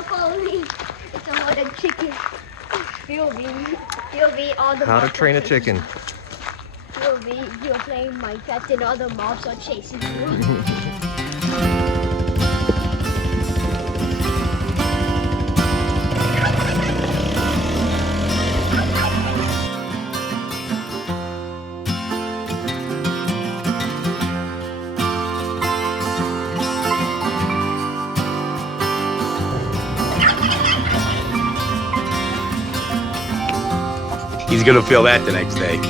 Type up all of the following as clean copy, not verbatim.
follow me. It's a lot of chicken. POV, all the How to mobs train are a chicken. POV, you're playing Minecraft and all the mobs are chasing you. He's gonna feel that the next day.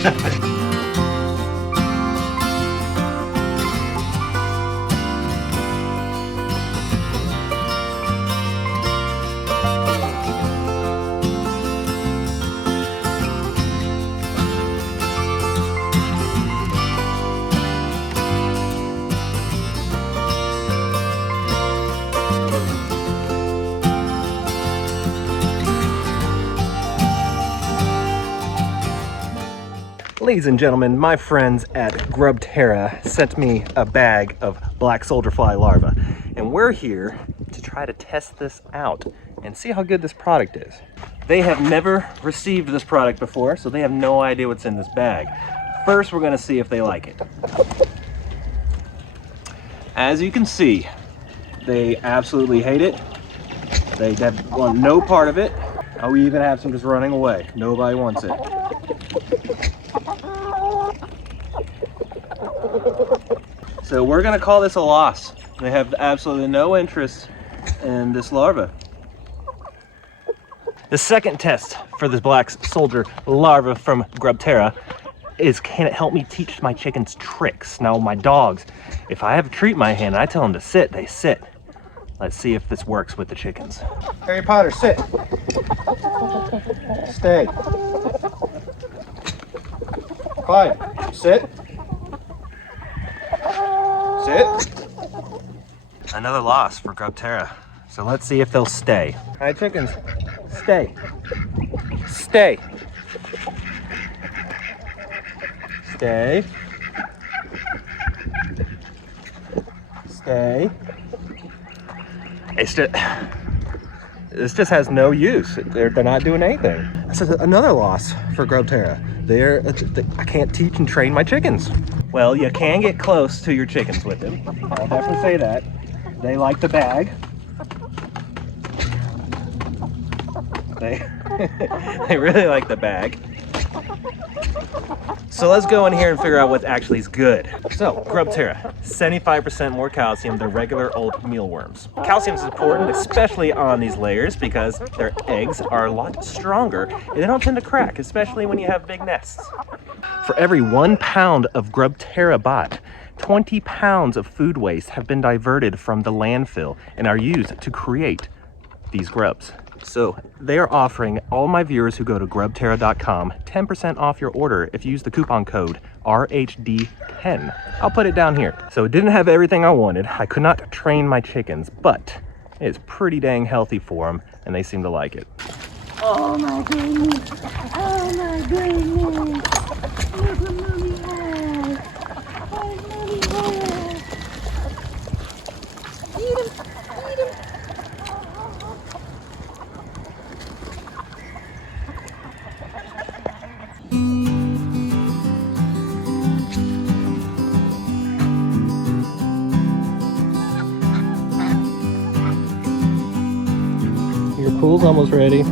Ladies and gentlemen, my friends at GrubTerra sent me a bag of black soldier fly larvae, and we're here to try to test this out and see how good this product is. They have never received this product before, so they have no idea what's in this bag. First, we're going to see if they like it. As you can see, they absolutely hate it. They want no part of it. Oh, we even have some just running away. Nobody wants it. So we're gonna call this a loss. They have absolutely no interest in this larva. The second test for this black soldier larva from GrubTerra is, can it help me teach my chickens tricks? Now my dogs, if I have a treat in my hand and I tell them to sit, they sit. Let's see if this works with the chickens. Harry Potter, sit. Stay. Clyde, sit. Sit. Another loss for GrubTerra. So let's see if they'll stay. All right, chickens, stay. Stay. Stay. Stay. This just has no use. They're not doing anything. This is another loss for GrubTerra. I can't teach and train my chickens. Well, you can get close to your chickens with them. I'll definitely say that. They like the bag. They really like the bag. So let's go in here and figure out what actually is good. So, GrubTerra, 75% more calcium than regular old mealworms. Calcium is important, especially on these layers, because their eggs are a lot stronger and they don't tend to crack, especially when you have big nests. For every 1 pound of GrubTerra bought, 20 pounds of food waste have been diverted from the landfill and are used to create these grubs. So they are offering all my viewers who go to grubterra.com 10% off your order if you use the coupon code RHD10. I'll put it down here. So it didn't have everything I wanted. I could not train my chickens, but it is pretty dang healthy for them and they seem to like it. Oh my goodness. Oh my goodness. Look what Mommy has. What does Mommy have? Eat him. Eat him. Your pool's almost ready.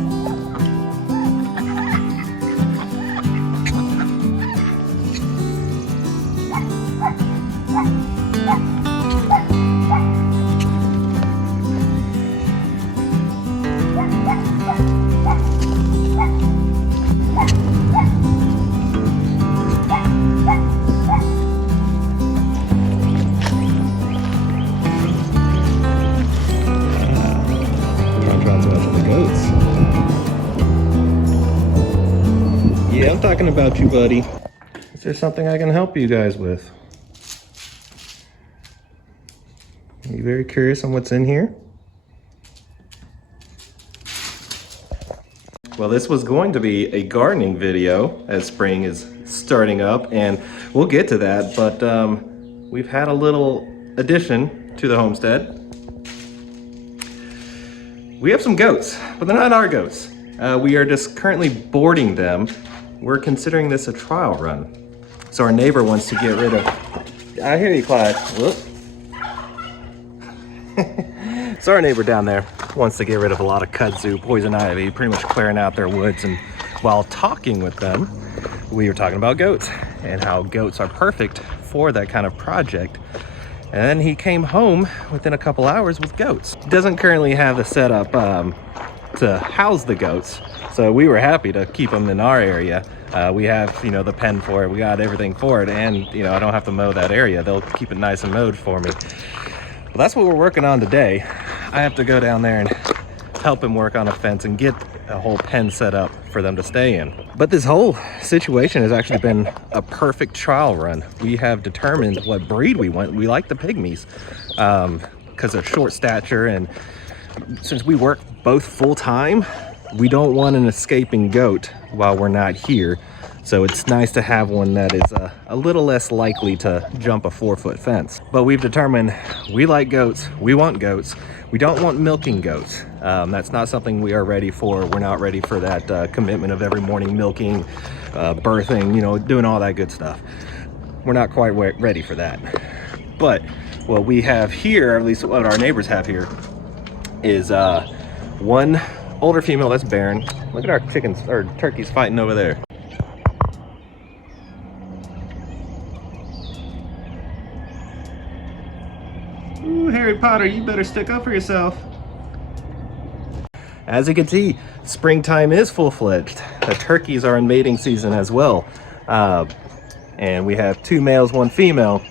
Yeah, I'm talking about you, buddy. Is there something I can help you guys with? Are you very curious on what's in here? Well, this was going to be a gardening video as spring is starting up, and we'll get to that, but we've had a little addition to the homestead. We have some goats, but they're not our goats. We are just currently boarding them. We're considering this a trial run. So our neighbor wants to get rid of... I hear you, Clyde. Whoop. So our neighbor down there wants to get rid of a lot of kudzu, poison ivy, pretty much clearing out their woods. And while talking with them, we were talking about goats and how goats are perfect for that kind of project. And then he came home within a couple hours with goats. He doesn't currently have the setup to house the goats, so we were happy to keep them in our area. We have, you know, the pen for it. We got everything for it, and you know, I don't have to mow that area. They'll keep it nice and mowed for me. Well, that's what we're working on today. I have to go down there and help him work on a fence and get a whole pen set up for them to stay in. But this whole situation has actually been a perfect trial run. We have determined what breed we want. We like the pygmies because of short stature, and since we work both full-time, we don't want an escaping goat while we're not here. So it's nice to have one that is a little less likely to jump a 4-foot fence. But we've determined we like goats, we want goats. We don't want milking goats. That's not something we are ready for. We're not ready for that commitment of every morning milking, birthing, you know, doing all that good stuff. We're not quite ready for that. But what we have here, or at least what our neighbors have here, is one older female that's barren. Look at our chickens or turkeys fighting over there. Ooh, Harry Potter, you better stick up for yourself. As you can see, springtime is full-fledged. The turkeys are in mating season as well. And we have 2 males, 1 female.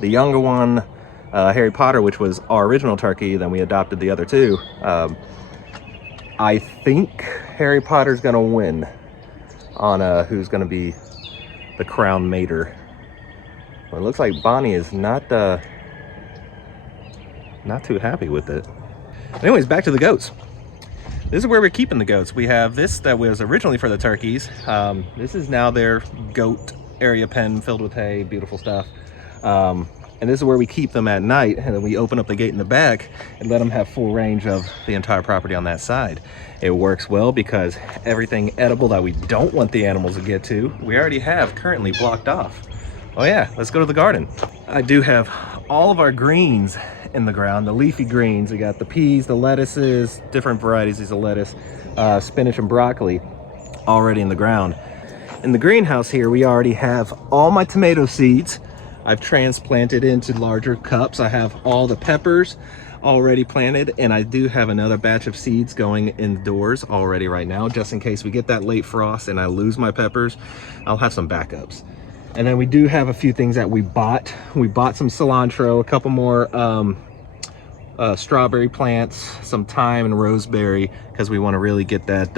The younger one, Harry Potter, which was our original turkey, then we adopted the other 2. I think Harry Potter's gonna win on who's gonna be the crown mater. Well, it looks like Bonnie is not too happy with it. Anyways, back to the goats. This is where we're keeping the goats. We have this that was originally for the turkeys. This is now their goat area pen filled with hay, beautiful stuff. And this is where we keep them at night, and then we open up the gate in the back and let them have full range of the entire property on that side. It works well because everything edible that we don't want the animals to get to, we already have currently blocked off. Oh yeah, let's go to the garden. I do have all of our greens in the ground, the leafy greens. We got the peas, the lettuces, different varieties of lettuce, spinach and broccoli already in the ground. In the greenhouse here, we already have all my tomato seeds. I've transplanted into larger cups. I have all the peppers already planted, and I do have another batch of seeds going indoors already right now, just in case we get that late frost and I lose my peppers. I'll have some backups. And then we do have a few things that we bought. We bought some cilantro, a couple more strawberry plants, some thyme and rosemary, because we want to really get that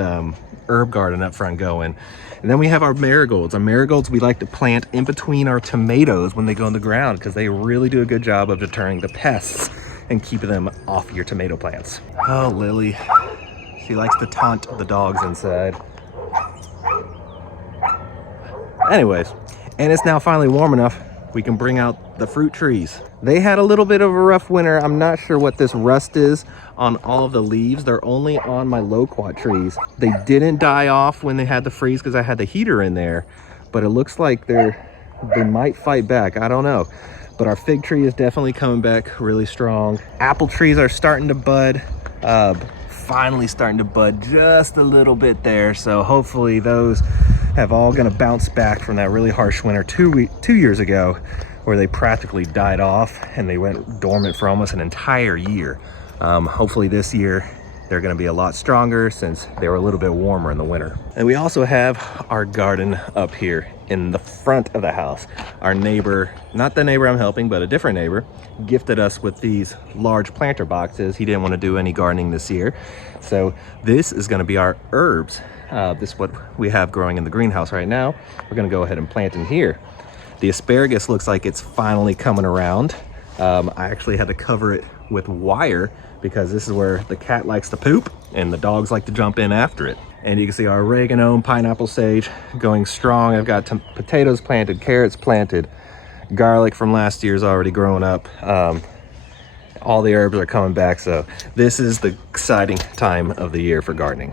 herb garden up front going. And then we have our marigolds. Our marigolds we like to plant in between our tomatoes when they go in the ground, because they really do a good job of deterring the pests and keeping them off your tomato plants. Oh, Lily. She likes to taunt the dogs inside. Anyways, and it's now finally warm enough we can bring out the fruit trees. They had a little bit of a rough winter. I'm not sure what this rust is on all of the leaves. They're only on my loquat trees. They didn't die off when they had the freeze because I had the heater in there, but it looks like they might fight back. I don't know. But our fig tree is definitely coming back really strong. Apple trees are starting to bud. Finally starting to bud just a little bit there. So hopefully those have all gonna bounce back from that really harsh winter 2 years ago, where they practically died off and they went dormant for almost an entire year. Hopefully this year they're gonna be a lot stronger since they were a little bit warmer in the winter. And we also have our garden up here in the front of the house. Our neighbor, not the neighbor I'm helping, but a different neighbor, gifted us with these large planter boxes. He didn't want to do any gardening this year. So this is gonna be our herbs. This is what we have growing in the greenhouse right now. We're gonna go ahead and plant in here. The asparagus looks like it's finally coming around. I actually had to cover it with wire because this is where the cat likes to poop and the dogs like to jump in after it. And you can see our oregano, pineapple sage going strong. I've got potatoes planted, carrots planted, garlic from last year's already growing up. All the herbs are coming back, so this is the exciting time of the year for gardening.